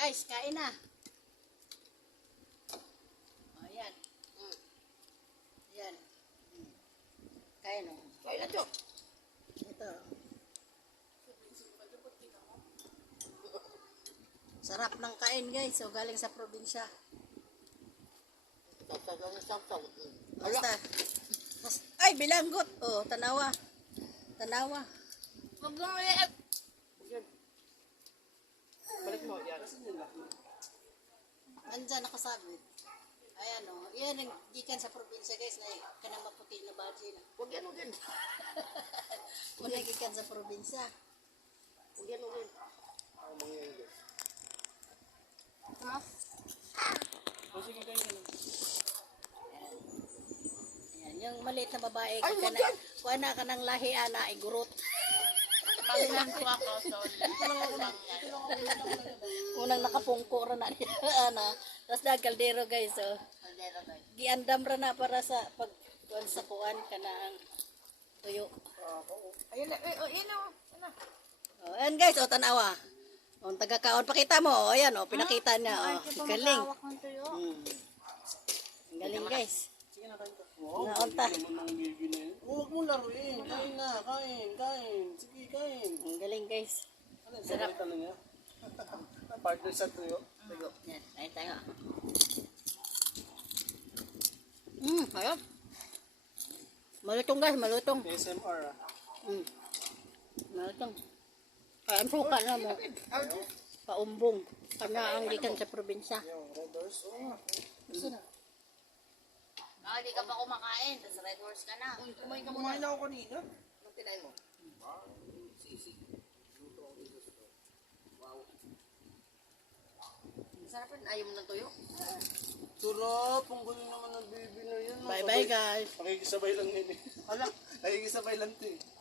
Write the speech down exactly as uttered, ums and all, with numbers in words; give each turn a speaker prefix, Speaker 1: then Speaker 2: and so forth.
Speaker 1: guys, kain na. O, yan. Mm. Yan. Mm. Kain o.
Speaker 2: Kain na to.
Speaker 1: Ito. Sarap ng kain guys. So, galing sa probinsya.
Speaker 2: Tatagal na saktang.
Speaker 1: Basta. Ay, bilanggot. Oh, tanawa. Tanawa.
Speaker 2: Huwag mo maliit. Balik mo, yan.
Speaker 1: Andyan nakasabit. Ayan o. Oh. Yan ang gikan sa probinsya guys. Na kanang maputi na baji na.
Speaker 2: Huwag yan, huwag yan.
Speaker 1: Muna gikan sa probinsya.
Speaker 2: Huwag yan, huwag yan. Ang mangyayari.
Speaker 1: Ha?
Speaker 2: O sige kayo na.
Speaker 1: Ayan. Yung maliit na babae.
Speaker 2: Ay,
Speaker 1: Ka
Speaker 2: wag
Speaker 1: na,
Speaker 2: yan.
Speaker 1: kuha na ka ng lahi ana. Igurot.
Speaker 2: Paglang ko ako, so
Speaker 1: Unang nakapungko ra na niya. Ana. Tapos na kaldero guys. So. Giandam ra na para sa pag kuan sa kuan ka na ang tuyo.
Speaker 2: ayun na, ayun na.
Speaker 1: Oh, ayan guys, o tanawa. O taga-kaon pakita mo. O ayan, o pinakita niya. O, galing. Hmm. Galing guys. Naunta.
Speaker 3: Huwag mo laruin. Kain na, kain, kain. Sige, kain.
Speaker 1: Ang galing guys.
Speaker 3: Sarap. Ano niya? Partner sa tuyo.
Speaker 1: Tuyo. Yan, kain tayo. Hmm, ayun. Malutong guys, malutong.
Speaker 3: A S M R ah.
Speaker 1: Hmm. Malutong. Ay, ang suka na mo. Paumbong. Kana ang gikan sa probinsya.
Speaker 3: Yung Red Doors. Oo nga. Gusto na.
Speaker 1: Ah, di ka pa kumakain. Tapos Red Horse ka na.
Speaker 2: Kumain ka muna.
Speaker 3: Kumain na ako kanina.
Speaker 2: Anong kinain mo? Sisi. Wow. Sarap rin. Ayaw mo ng tuyo?
Speaker 3: Sarap. Ang galing naman ng baby na yan.
Speaker 1: Bye-bye guys.
Speaker 3: Nakikisabay lang yun eh. Hala. Nakikisabay lang to eh.